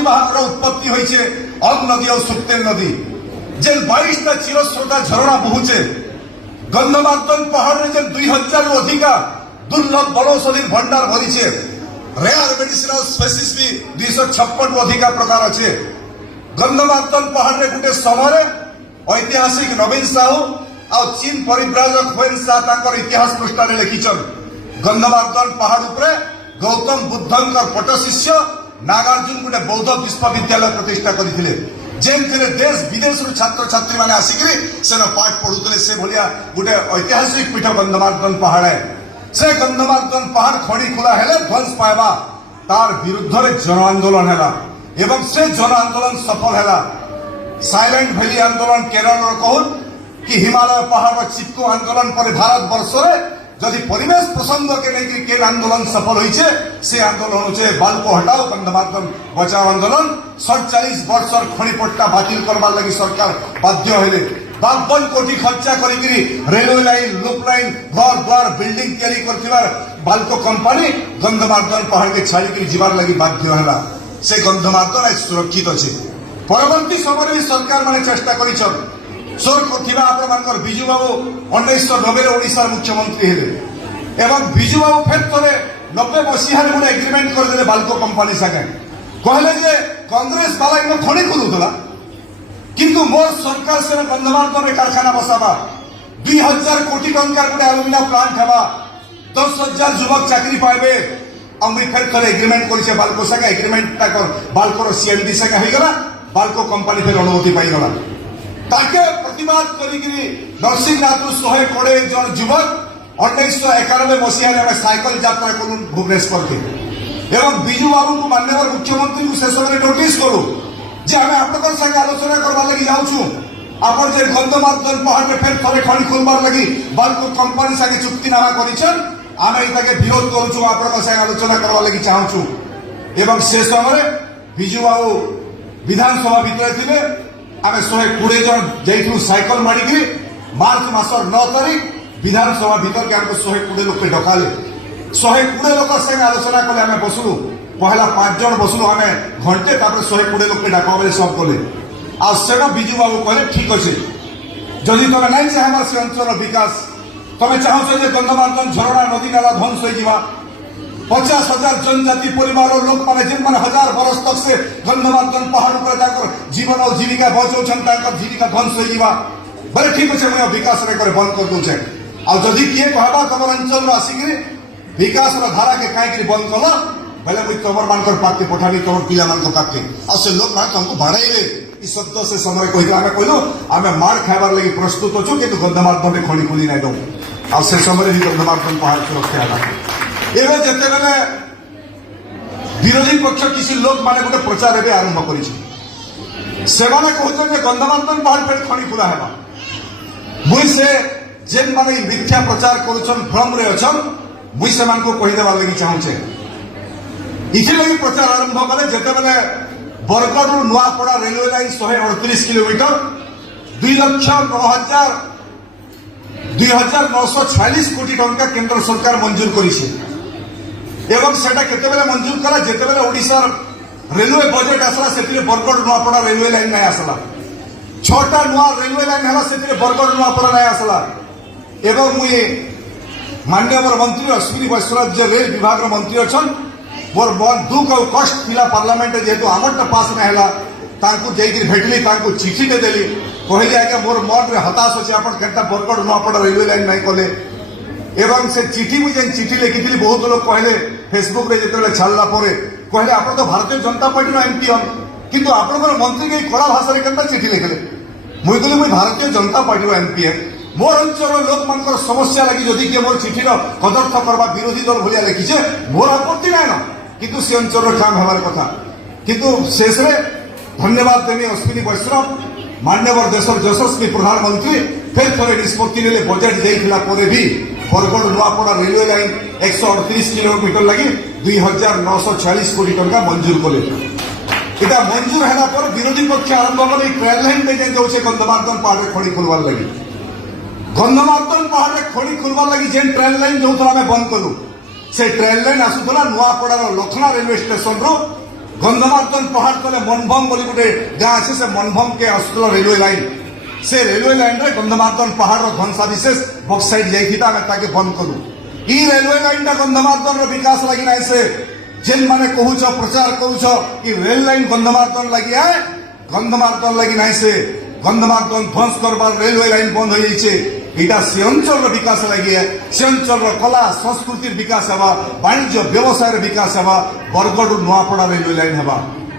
नदी बाहर उत्पत्ति होइछे अग नदी और सुक्तेन नदी जे 22टा चिरस्रोता झरणा बहुचे गंधमार्दन पहाड़ रे जे 2000 रु अधिका दुर्लभ वनौषधि भंडार भरिछे रेयर मेडिसिनल स्पेसीज भी 256 रु अधिका प्रकार अच्छे गंधमार्दन पहाड़ रे गुटे समय ऐतिहासिक नवीन साहू आ चीन परिव्राजक हुएन शाह तांकर इतिहास पृष्ठारे लिखिछन गंधमार्दन पहाड़ उपरे गौतम बुद्धंकर पटशिष्य नागार्जुन गोटे बौद्ध विश्वविद्यालय प्रतिष्ठा करथिले जेनथिरे देश विदेश छात्र छात्री माने आसिकरी सेन पाठ पढुतले से भलिया गोटे ऐतिहासिक पीठ गंधमार्दन पहाड़ है से गंधमार्दन पहाड़ खड़ी खुला हेले ध्वंस पाइबा तार विरुद्ध रे जन आंदोलन हैला एवं से जन आंदोलन सफल हैला साइलेंट वैली आंदोलन केरल रो कहून कि हिमालय पहाड़ चिपको आंदोलन पर भारत वर्ष रे जदि परिवेश प्रसंग के नहीं केन आंदोलन सफल होइछे से आंदोलन होचे बालको हटाओ गंधमार्दन बचाओ आंदोलन 47 वर्ष खणी पट्टा बातिल करबार लगी सरकार बाध्य हेले 52 कोटी खर्चा करिकरी रेलवे लाइन लूप लाइन घर द्वार बिल्डिंग तैयारी करथिबार बालको कंपनी गंधमार्दन पहाड़ के छाड़िकरी जीवार लगी बाध्य हैला से गंधमार्दन आज सुरक्षित अछि परवर्ती समय में सरकार माने चेष्टा करिछन सोर थिबा आपनकर बिजू बाबू 1990 रे ओडिसा मुख्यमंत्री हेले एवं बिजू बाबू फेर थरे 90 मसीहा रे गोटे एग्रीमेंट कर देले बालको कंपनी सागे कहले जे कांग्रेस वाला इन खणी खुलुतला किंतु मोर सरकार से गंधमार्दन रे कारखाना बसाबा 2000 कोटी टंकार गोटे एल्युमिनियम प्लांट हेबा 10,000 युवक चाकरी पाइबे हम फेर थरे एग्रीमेंट करिसे बालको सागे एग्रीमेंट ता कर बालको सीएमडी सागे हो गला बालको कंपनी फेर अनुमति पाई गला ताके प्रतिवाद करिकरी नरसिंहनाथ 120 जन युवक 1991 मसीह में साइकिल यात्रा करूँ भुवनेश्वर के एवं बिजू बाबू को मान्यवर मुख्यमंत्री को शेष में नोटिस करूँ जे हमें आपन संगे आलोचना करवा लगी जाऊँ आपन जे गंधमार्दन पहाड़ में फेर थरे खणी खोलबार लगी बालको कंपनी संगे चुक्तिनामा करिछन आमे इताके विरोध करूँ आपन संगे आलोचना करवा लगी चाहूँ एवं से समय बिजू बाबू विधानसभा भीतर थिले आमे 120 जन जाइथु साइकिल मारिकी मार्च मासर 9 तारीख विधानसभा भीतर के हमको 120 लोग डकाले 120 लोग संगे आलोचना कले आमे बसलु पहला 5 जन बसलु आमे घंटे तापर 120 लोग डाका बेले सब कले आ सेना बिजू बाबू कहले ठीक अछि जदि तमे नै चाहे हमर से अंचल विकास तमे चाहौ जे गंधमार्दन झरणा नदी नाला ध्वंस होई जीवा 50,000 जनजाति परिवार लोक माने जिन माने 1000 वर्ष तक से गंधमार्दन पहाड़ पर जाकर जीवन और जीविका बचौछन ताकर जीविका ध्वंस होई जीवा बड़े ठीक अछि मैं विकास रे करे बंद कर दउ छे आ जदि किए कहबा तमर अंचल में आसिकरी विकास रा धारा के काहे कि बंद कला भले मुई तमर मानकर पाके पठाबी तमर पिला मान को काके आ से लोग माने हमको भाड़ाइले ई शब्द से समय कहि आमे कहलो आमे मार खाइबार लागि प्रस्तुत छु किंतु गंधमार्दन रे खणी खुली नै दउ आ से समय भी गंधमार्दन पहाड़ सुरक्षा हला एवं जिते बेले विरोधी पक्ष किसी लोक माने गोटे प्रचार एवं आरंभ कर गंधमार्दन पहाड़ पे खणी खुला है मुई से जेन माने मिथ्या प्रचार करुछन भ्रम रे अछन मुई से मान को कहि देबार लागि चाहूछे इथि लागि प्रचार आरंभ कले जेते बेले बरगढ़ रु नुआपड़ा रेलवे लाइन 138 किलोमीटर 2,0946 कोटी टंका केंद्र सरकार मंजूर करिसे एवं सेटा केते बेले मंजूर करा जेते बेले ओडिसा रेलवे बजेट आसला सेतिरे बरगढ़ नुआपड़ा रेलवे लाइन नै आसला 6टा नुआ रेलवे लाइन हला सेतिरे बरगढ़ नुआपड़ा नै आसला एवं मुई माननीय मंत्री अश्विनी वैष्णव जे रेल विभाग मंत्री अछन मोर मन दुख और कष्ट थिला पार्लियामेंट जेतु आमरटा पास नै हला तांकु जेइकरी भेटली तांकु चिठी दे देली कहली आके मोर मन रे हताश अछि आपण केटा बरगढ़ नुआपड़ा रेलवे लाइन नै कले एवं से चिठी मुझे चिठी लिखी बहुत लोग कहले फेसबुक रे जिते छाड़ला कहले आप तो भारतीय जनता पार्टी एमपी हन किंतु आपनकर मंत्री के कड़ा भाषा रे केनता चिठी लिखले मुई कहली मुई भारतीय जनता पार्टी एमपी है मोर अंचल लोक मानकर समस्या लगी जदि के मोर चिठी कदर्थ करबा विरोधी दल भलिया लिखिछे मोर आपत्ति नै न किंतु से अंचल काम हमार कथा किंतु शेष रे धन्यवाद देमी अश्विनी वैष्णव मान्यवर देशर यशस्वी प्रधानमंत्री फिर थोड़े निष्पत्ति ने बजेट देइखला परे भी Bargarh Nuapada railway line 138 kilometre लगी 2,946 कोटी टंका मंजूर कले इटा मंजूर है पर विरोधी पक्ष आरंभ कले ट्रेन लाइन पे जाउछे गंधमार्दन पहाड़ खड़ी खुलवार लगी गंधमार्दन पहाड़ खड़ी खुलवार लगी जेन ट्रेन लाइन जो आम बंद कलु से ट्रेन लाइन आसुला नुआपड़ार लखना रेलवे स्टेशन रो গন্ধমার্দন পাহাড় তলে মনভম বলে গোটে গাঁ আছে, সে মনভম কে আসছিল রেলওয়ে লাইন। সে রেলওয়ে লাইন রে গন্ধমার্দন পাহাড় ধ্বংসা বিশেষ বক্সাইড যাইথিতা আমি তাকে বন্ধ কলু। ই রেলওয়ে লাইনটা গন্ধমার্দন বিকাশ লাগি নাই। সে যেন মানে কহুছ প্রচার করুছ ই রেল লাইন গন্ধমার্দন লাগি হ্যাঁ, গন্ধমার্দন লাগি নাই। সে গন্ধমার্দন ধ্বংস করবার রেলওয়ে লাইন বন্ধ হয়ে যাইছে। এটা সে অঞ্চলের বিকাশ লাগি, সে অঞ্চলের কলা সংস্কৃতির বিকাশ হবা, বাণিজ্য ব্যবসায়ের বিকাশ হবা, বরগড় নূয়াপড়া রেলওয়ে লাইন হবা।